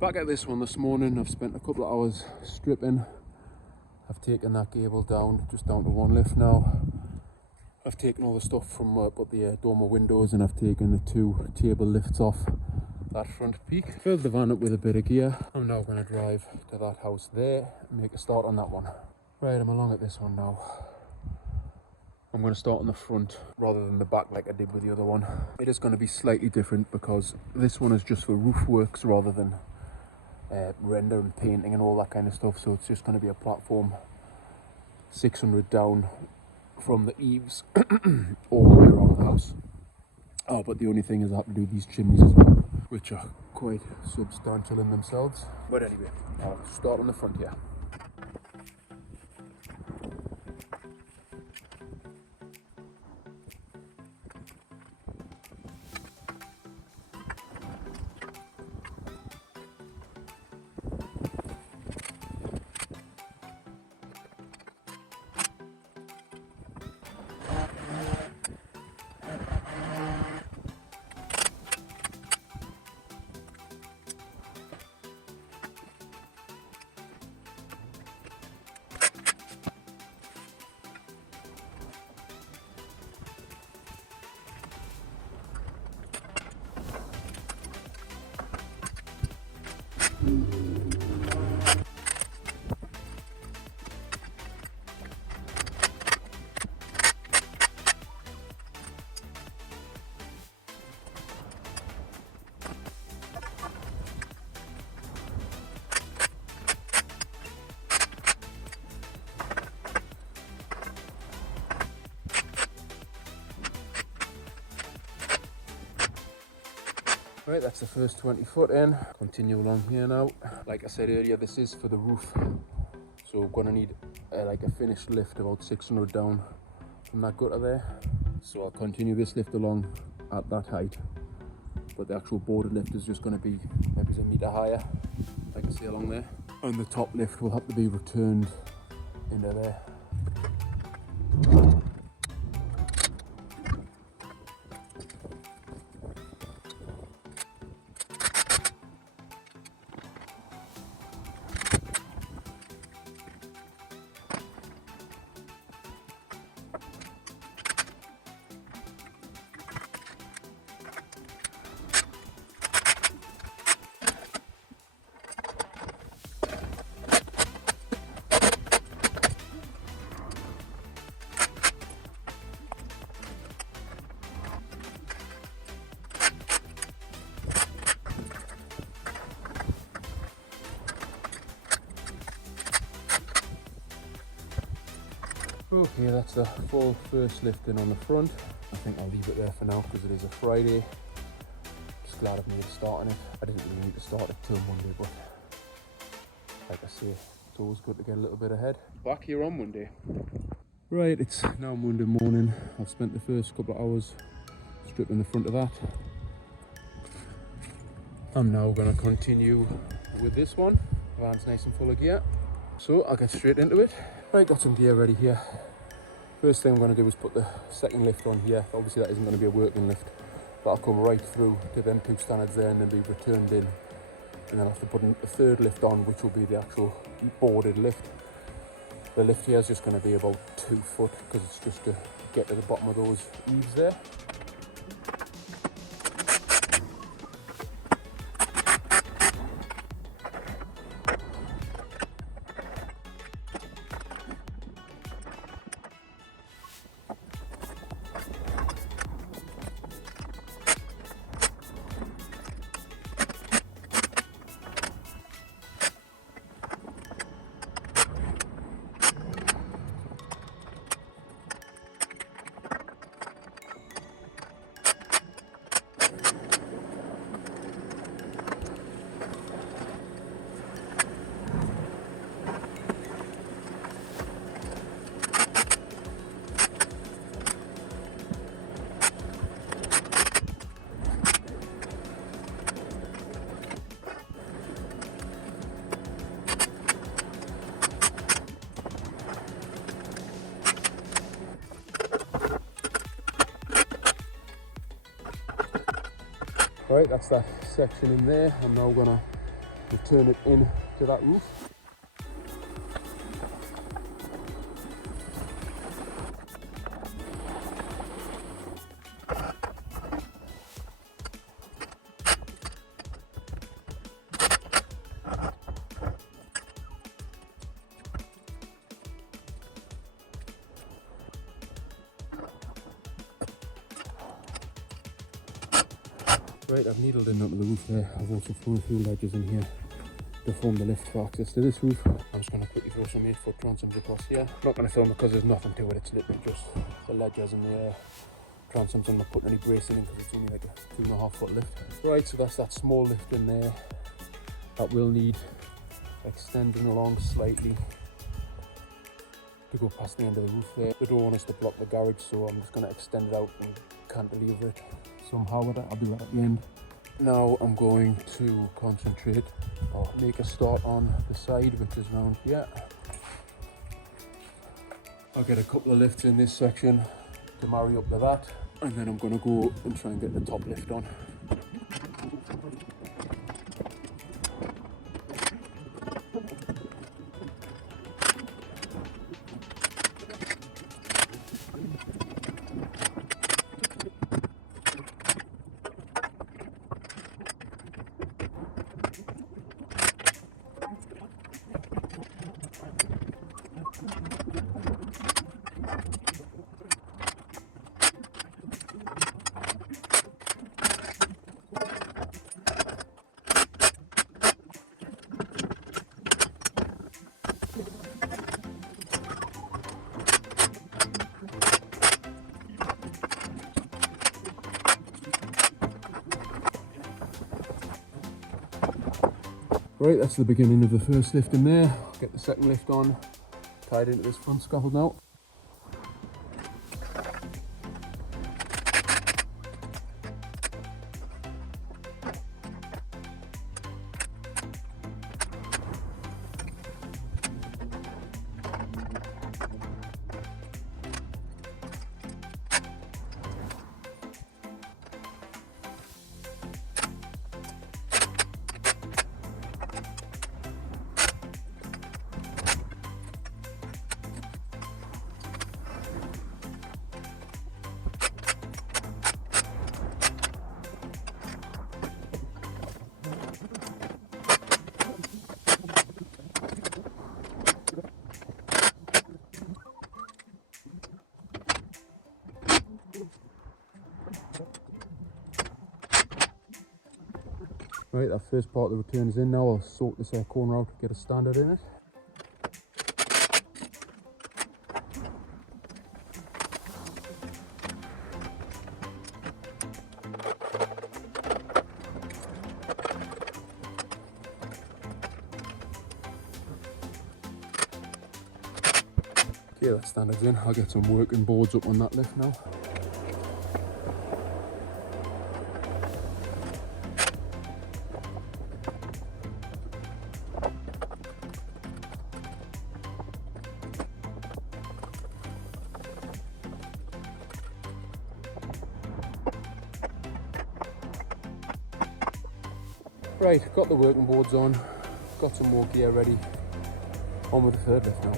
Back at this one this morning. I've spent a couple of hours stripping. I've taken that gable down, just down to one lift now. I've taken all the stuff from but the dormer windows, and I've taken the 2 table lifts off that front peak. Filled the van up with a bit of gear. I'm now going to drive to that house there and make a start on that one. Right, I'm along at this one now. I'm going to start on the front rather than the back like I did with the other one. It is going to be slightly different because this one is just for roof works rather than render and painting and all that kind of stuff. So it's just going to be a platform 600 down from the eaves all the way around the house. Oh, but the only thing is I have to do these chimneys as well, which are quite substantial in themselves. But anyway, I'll start on the front here. Right, that's the first 20 foot in. Continue along here now. Like I said earlier, this is for the roof, so we're gonna need like a finished lift about 600 down from that gutter there. So I'll continue this lift along at that height, but the actual boarded lift is just going to be maybe a metre higher, like I see along there. And the top lift will have to be returned into there. Okay, that's the full first lift in on the front. I think I'll leave it there for now because it is a Friday. Just glad I've made a start on it. I didn't really need to start it till Monday, but like I say, it's always good to get a little bit ahead. Back here on Monday. Right, it's now Monday morning. I've spent the first couple of hours stripping the front of that. I'm now going to continue with this one. Van's nice and full of gear, so I'll get straight into it. Right, got some gear ready here. First thing I'm going to do is put the second lift on here. Obviously that isn't going to be a working lift, but I'll come right through to them 2 standards there and then be returned in. And then I'll have to put a third lift on, which will be the actual boarded lift. The lift here is just going to be about 2 foot because it's just to get to the bottom of those eaves there. Right, that's that section in there. I'm now gonna return it in to that roof. Right, I've needled in onto the roof there. I've also thrown a few ledges in here to form the lift for access to this roof. I'm just going to quickly throw some 8-foot transoms across here. I'm not going to film it because there's nothing to it, it's literally just the ledges and the transoms. I'm not putting any bracing in because it's only like a 2.5-foot lift. Right, so that's that small lift in there. That will need extending along slightly to go past the end of the roof there. They don't want us to block the garage, so I'm just going to extend it out and cantilever it somehow with it. I'll do that at the end. Now I'm going to concentrate or make a start on the side, which is around here. I'll get a couple of lifts in this section to marry up to that, and then I'm going to go and try and get the top lift on. Right, that's the beginning of the first lift in there. Get the second lift on, tied into this front scaffold now. Right, that first part of the return is in now. I'll sort this corner out, get a standard in it. Okay, that standard's in. I'll get some working boards up on that lift now. Right, got the working boards on, got some more gear ready, on with the third lift now.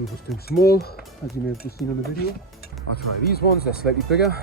tube was too small, as you may have just seen on the video. I'll try these ones, they're slightly bigger.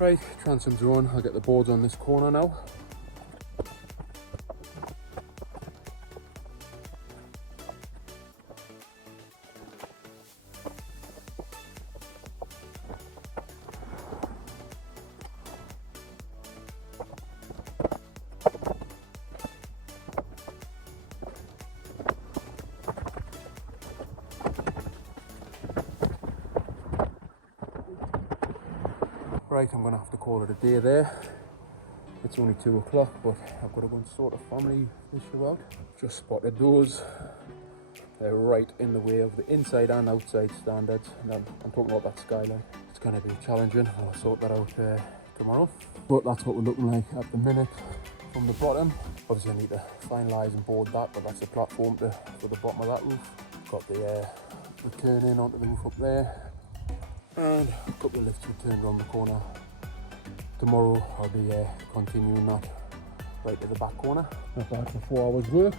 Right, transoms are on. I'll get the boards on this corner now. Right, I'm going to have to call it a day there. It's only 2 o'clock, but I've got to go and sort a family issue out. Just spotted those. They're right in the way of the inside and outside standards. And I'm talking about that skylight. It's going to be challenging. I'll sort that out tomorrow. But that's what we're looking like at the minute from the bottom. Obviously I need to finalise and board that, but that's the platform for the bottom of that roof. Got the turn in onto the roof up there. And a couple of lifts we turned around the corner. Tomorrow I'll be continuing that right to the back corner. Not bad for 4 hours work.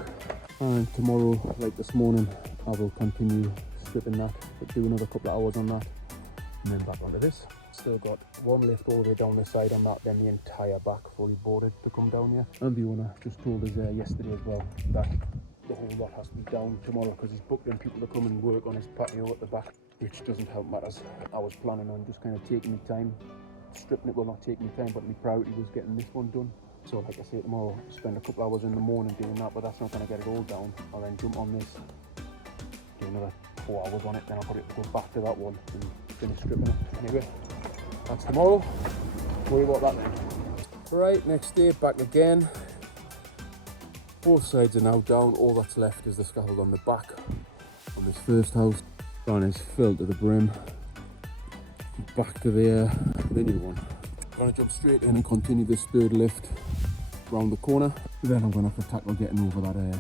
And tomorrow, like this morning, I will continue stripping that, but do another couple of hours on that, and then back onto this. Still got one lift all the way down the side on that, then the entire back fully boarded to come down here. And the owner just told us yesterday as well that the whole lot has to be down tomorrow because he's booked in people to come and work on his patio at the back, which doesn't help matters. I was planning on just kind of taking my time, stripping it, well not taking my time, but my priority was getting this one done. So like I say, tomorrow spend a couple hours in the morning doing that, but that's not going to get it all down. I'll then jump on this, do another 4 hours on it, then I'll put it to go back to that one and finish stripping it. Anyway, that's tomorrow. Worry about that then. Right, next day, back again. Both sides are now down. All that's left is the scaffold on the back on this first house. That is filled to the brim. Back to the new one. I'm going to jump straight in and continue this third lift round the corner. Then I'm going to have to tackle getting over that,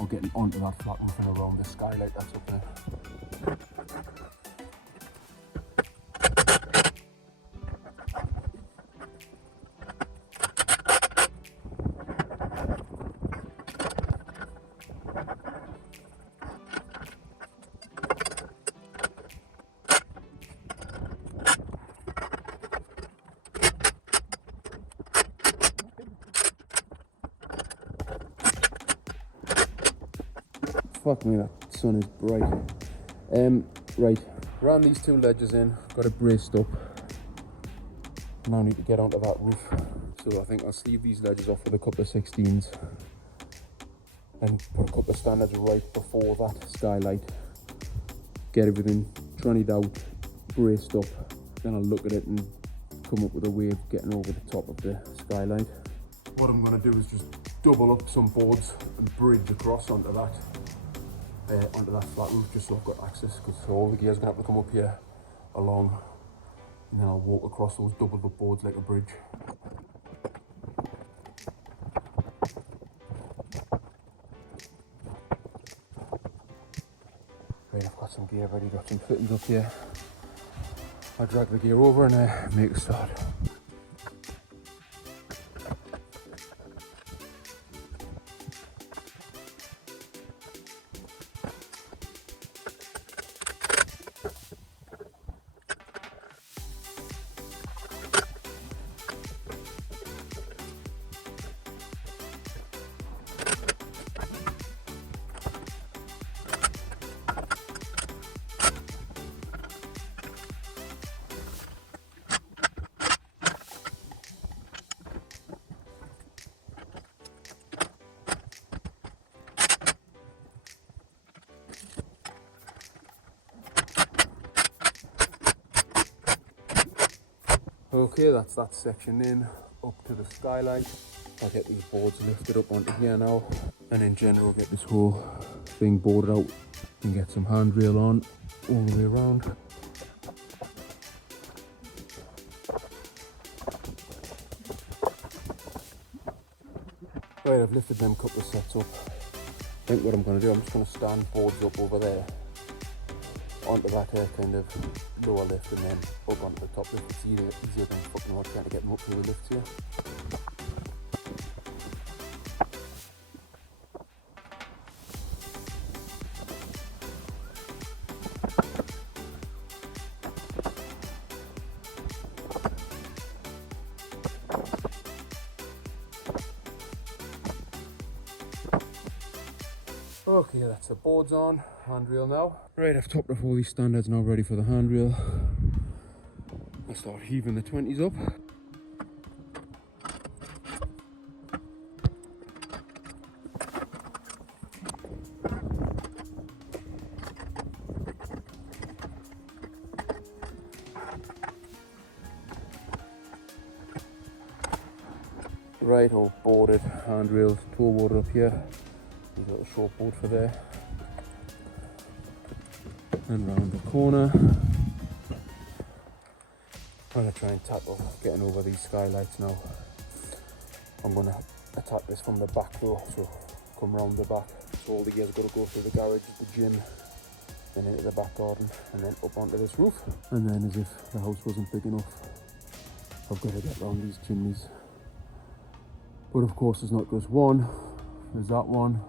or getting onto that flat roof and around the skylight that's up there. Fuck me, that sun is bright. Right, ran these two ledges in, got it braced up. Now I need to get onto that roof. So I think I'll sleeve these ledges off with a couple of 16s and put a couple of standards right before that skylight. Get everything trunnied out, braced up. Then I'll look at it and come up with a way of getting over the top of the skylight. What I'm going to do is just double up some boards and bridge across onto that flat roof, just so I've got access, because all the gear's going to have to come up here along, and then I'll walk across those doubled up boards like a bridge. Right, I've got some gear ready, got some fittings up here. I'll drag the gear over and make a start. Okay, that's that section in, up to the skylight. I'll get these boards lifted up onto here now, and in general get this whole thing boarded out and get some handrail on all the way around. Right, I've lifted them couple of sets up. I think what I'm going to do, I'm just going to stand boards up over there onto that kind of lower lift and then up onto the top lift. It's easier than fucking hard trying to get them up through the lifts here. Okay, that's the boards on, handrail now. Right, I've topped off all these standards now, ready for the handrail. I'll start heaving the 20s up. Right, all boarded, handrails, toe boarded up here. There's a little short board for there. And round the corner. I'm going to try and tackle getting over these skylights now. I'm going to attack this from the back though, so come round the back. So all the gear's got to go through the garage, the gym, then into the back garden, and then up onto this roof. And then, as if the house wasn't big enough, I've got to get round these chimneys. But of course there's not just one, there's that one,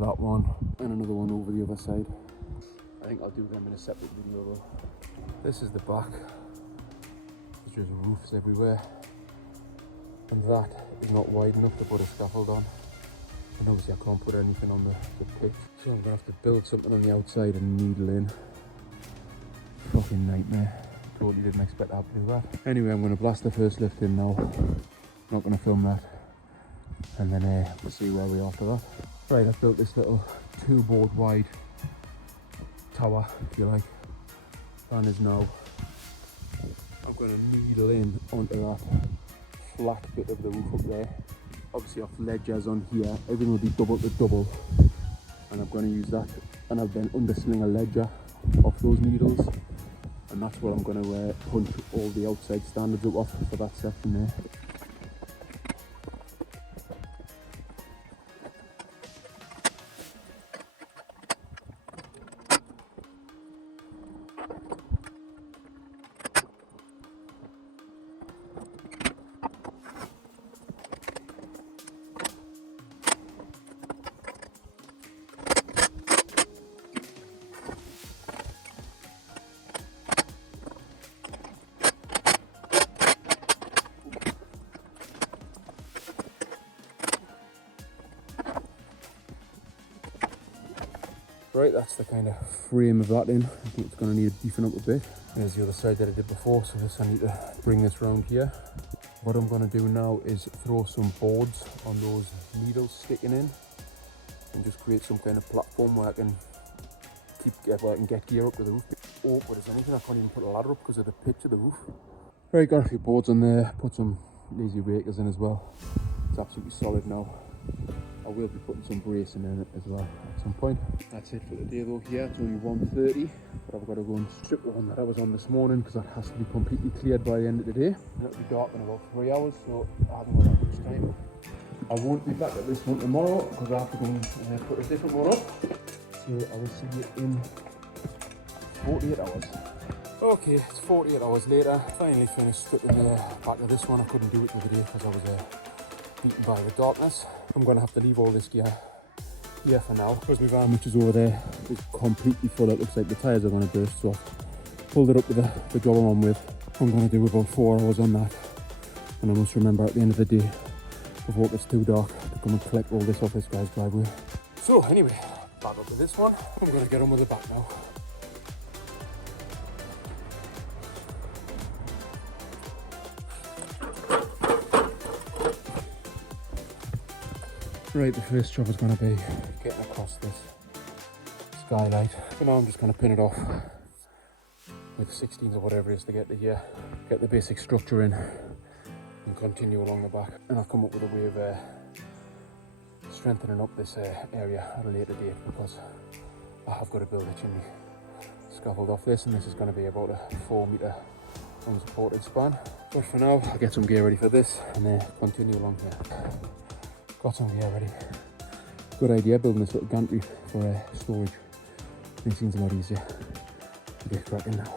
and another one over the other side. I think I'll do them in a separate video though. This is the back. There's just roofs everywhere. And that is not wide enough to put a scaffold on. And obviously I can't put anything on the pitch. So I'm gonna have to build something on the outside and needle in. Fucking nightmare. Totally didn't expect to have to do that. Anyway, I'm gonna blast the first lift in now. Not gonna film that. And then we'll see where we are after that. Right, I've built this little 2 board wide tower, if you like. Plan is now I'm going to needle in onto that flat bit of the roof up there. Obviously off ledges on here, everything will be double to double, and I'm going to use that, and I'll then undersling a ledger off those needles, and that's what I'm going to punch all the outside standards up off for that section there. Right, that's the kind of frame of that in. I think it's going to need a beefing up a bit. There's the other side that I did before, so this I need to bring this round here. What I'm going to do now is throw some boards on those needles sticking in and just create some kind of platform where I can get gear up to the roof. Awkward as anything, I can't even put a ladder up because of the pitch of the roof. Right, got a few boards on there, put some lazy rakers in as well. It's absolutely solid now. I will be putting some bracing in it as well at some point. That's it for the day though. Here it's only 1:30, but I've got to go and strip the one that I was on this morning because that has to be completely cleared by the end of the day. And it'll be dark in about 3 hours, so I haven't got that much time. I won't be back at this one tomorrow because I have to go and put a different one up. So I will see you in 48 hours. Okay, it's 48 hours later. Finally finished stripping the back of this one. I couldn't do it the other day because I was beaten by the darkness. I'm going to have to leave all this gear here for now because my van, which is over there, is completely full. It looks like the tyres are going to burst, so I've pulled it up to the job I'm on with. I'm going to do about 4 hours on that, and I must remember at the end of the day, before it gets too dark, to come and collect all this off this guy's driveway. So anyway, back up to this one. I'm going to get on with the back now. Right, the first job is going to be getting across this skylight. For now I'm just going to pin it off with 16s or whatever it is to get the basic structure in and continue along the back. And I've come up with a way of strengthening up this area at a later date, because I have got to build a chimney scaffold off this, and this is going to be about a 4 metre unsupported span. But for now, I'll get some gear ready for this and continue along here. Got some gear ready. Good idea building this little gantry for storage. Makes things a lot easier. To get cracking now.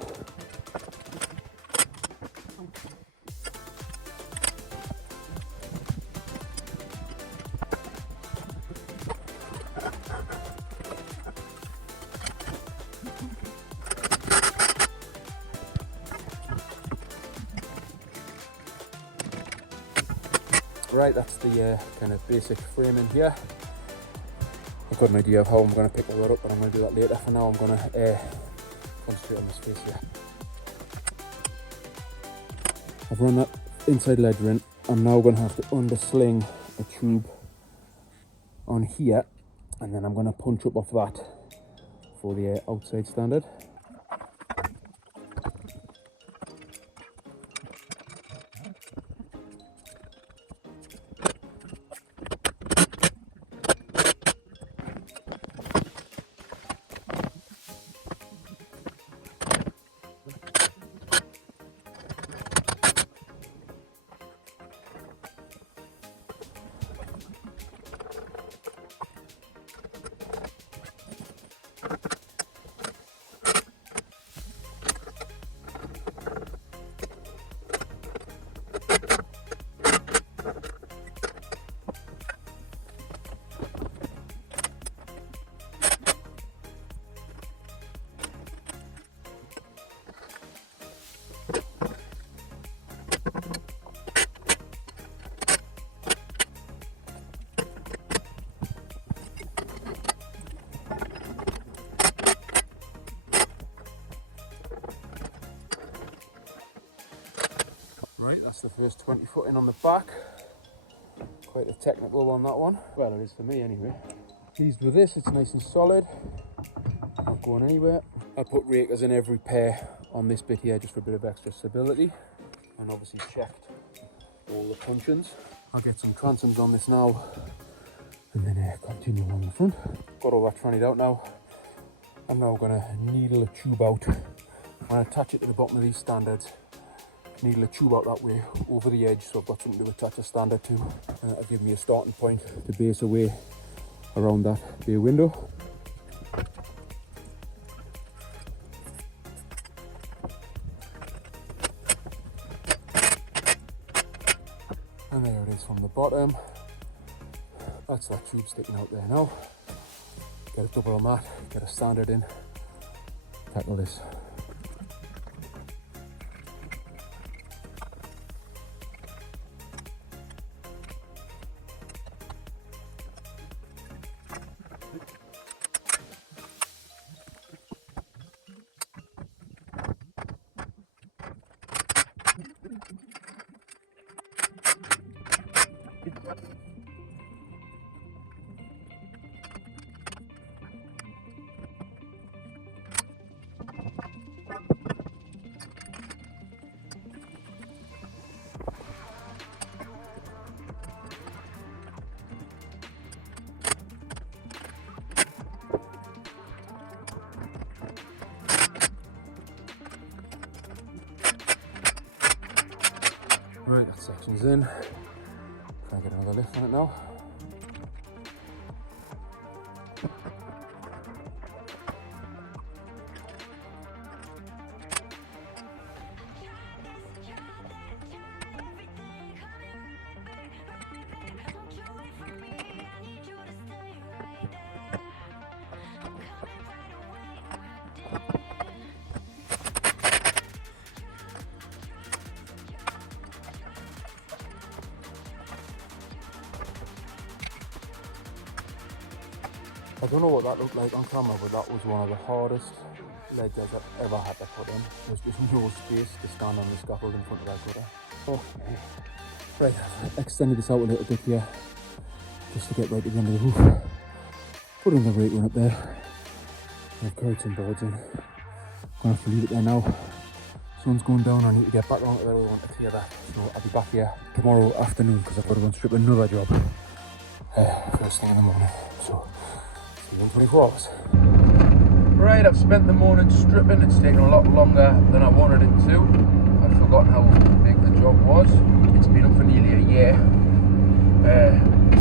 Right, that's the kind of basic frame in here. I've got an idea of how I'm going to pick all that up, but I'm going to do that later. For now, I'm going to concentrate on this face here. I've run that inside ledger in. I'm now going to have to undersling a tube on here, and then I'm going to punch up off that for the outside standard. Right, that's the first 20 foot in on the back. Quite a technical one, that one. Well, it is for me anyway. Pleased with this, it's nice and solid. Not going anywhere. I put rakers in every pair on this bit here just for a bit of extra stability. And obviously checked all the puncheons. I'll get some transoms on this now and then continue along the front. Got all that trannied out now. I'm now going to needle a tube out and attach it to the bottom of these standards. Needle a tube out that way over the edge, so I've got something to attach a standard to, and that'll give me a starting point to base away around that bay window. And there it is from the bottom. That's that tube sticking out there now. Get a double on that, get a standard in, tackle this. Right, that section's in. Try and get another lift on it now. I don't know what that looked like on camera, but that was one of the hardest ledgers I've ever had to put in. There's just no space to stand on the scaffold in front of that gutter. Okay. Right, I've extended this out a little bit here, just to get right to the end of the roof. Put in the rake one up there. I've carried some boards in. I'm going to have to leave it there now. Sun's going down, I need to get back onto that other one to clear that. So I'll be back here tomorrow afternoon because I've got to go and strip another job first thing in the morning. So see you in 24 hours. Right, I've spent the morning stripping. It's taken a lot longer than I wanted it to. I'd forgotten how big the job was. It's been up for nearly a year.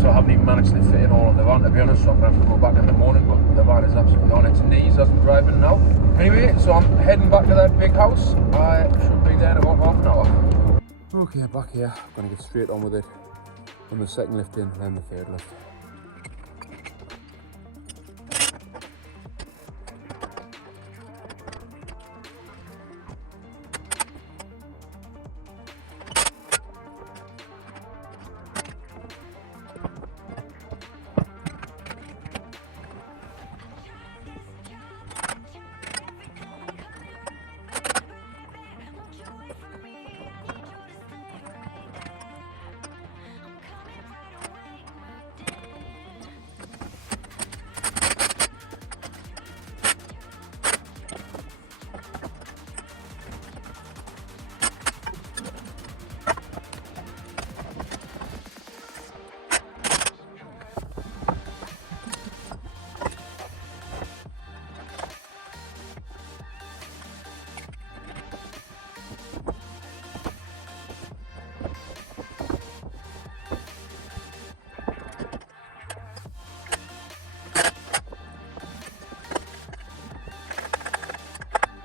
So I haven't even managed to fit it all in the van, to be honest, so I'm going to have to go back in the morning, but the van is absolutely on its knees as I'm driving now. Anyway, so I'm heading back to that big house. I should be there in about half an hour. Okay, back here. I'm going to get straight on with it. On the second lift in, then the third lift.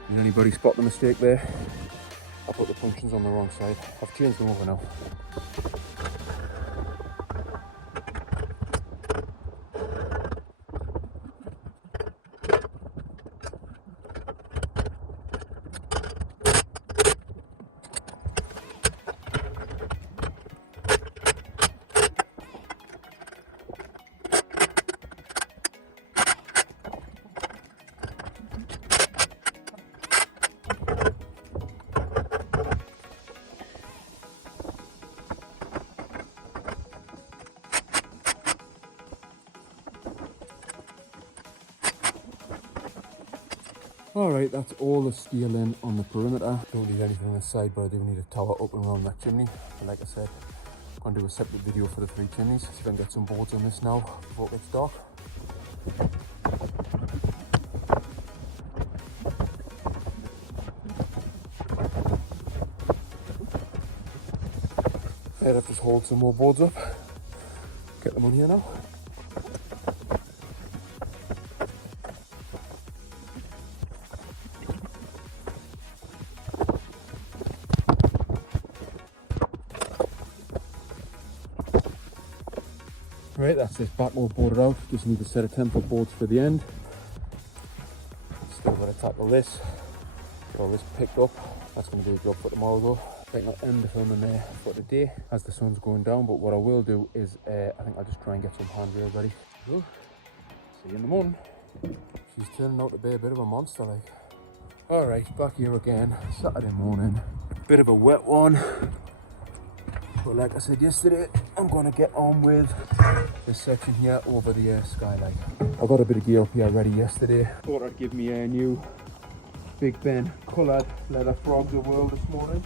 Did anybody spot the mistake there? I put the punctions on the wrong side. I've changed them over now. Alright, that's all the steel in on the perimeter. Don't need anything on the side, but I do need a tower up and around that chimney. But like I said, I'm going to do a separate video for the 3 chimneys. See if I can get some boards on this now before it gets dark. Yeah, I've just hauled some more boards up. Get them on here now. Right, that's this back all boarded out. Just need a set of 10-foot boards for the end. Still got to tackle this. Get all this picked up. That's going to be a job for tomorrow though. I think I'll end the filming there for today as the sun's going down. But what I will do is, I think I'll just try and get some handrails ready. So, see you in the morning. She's turning out to be a bit of a monster, like. Alright, back here again. Saturday morning. Bit of a wet one. But like I said yesterday, I'm going to get on with this section here over the skylight. I got a bit of gear up here ready yesterday. Thought I'd give me a new Big Ben coloured leather frogs of world this morning.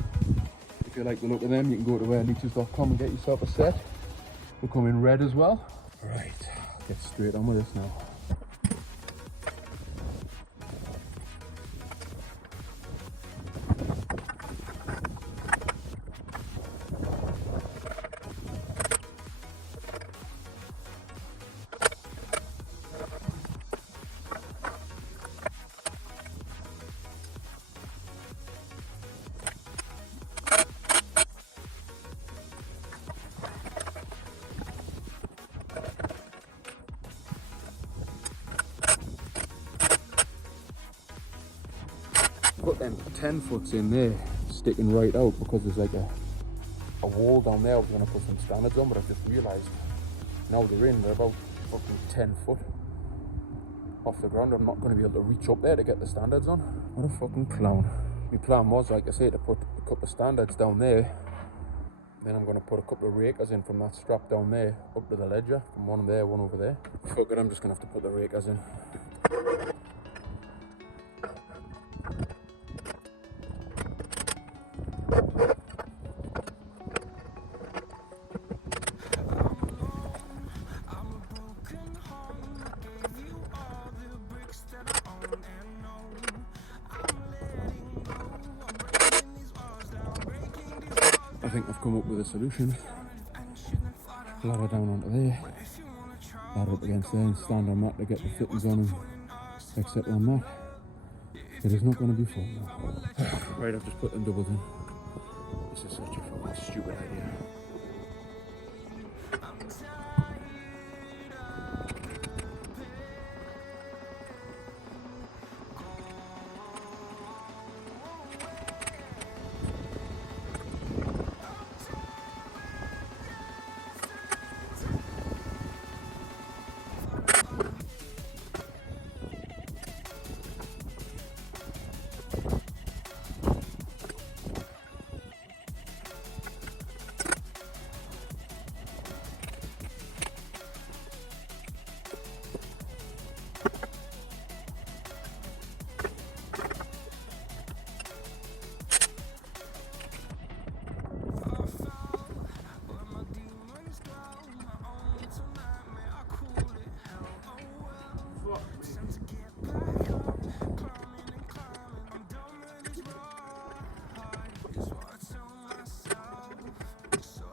If you like the look of them, you can go to leeches.com and get yourself a set. They come in red as well. Right, get straight on with this now. Put them 10-foots in there, sticking right out because there's like a wall down there. I was going to put some standards on, but I've just realised now they're in, they're about fucking 10 foot off the ground. I'm not going to be able to reach up there to get the standards on. What a fucking clown. My plan was, like I say, to put a couple of standards down there. Then I'm going to put a couple of rakers in from that strap down there up to the ledger, from one there, one over there. Fuck it, I'm just going to have to put the rakers in. come up with a solution. Ladder down onto there, ladder up against there and stand on that to get the fittings on and etc. on that. It is not going to be fun now. Right, I've just put them doubles in. This is such a fucking stupid idea.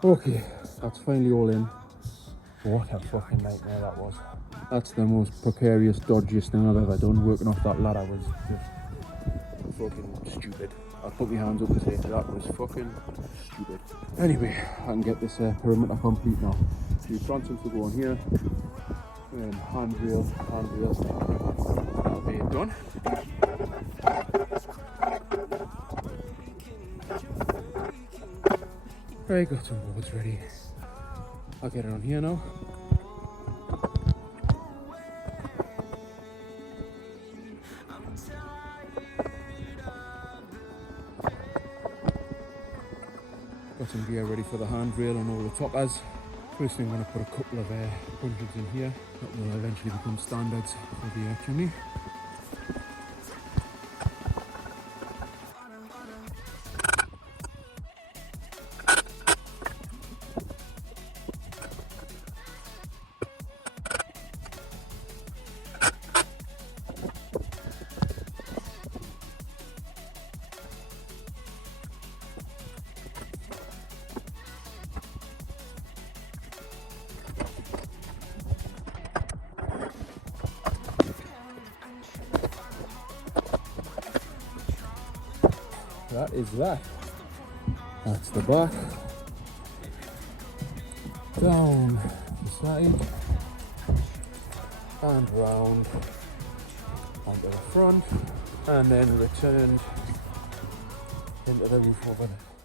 Okay, that's finally all in. What a fucking nightmare that was. That's the most precarious, dodgiest thing I've ever done. Working off that ladder was just fucking stupid. I'll put my hands up and say that was fucking stupid. Anyway, I can get this perimeter complete now. Few transoms to go on here. Handrail. That'll be it done. Right, got some boards ready. I'll get it on here now. Got some gear ready for the handrail and all the toppers. First thing I'm going to put a couple of punches in here that will eventually become standards for the chimney. That is that. That's the back. Down the side and round onto the front and then returned into the roof over there.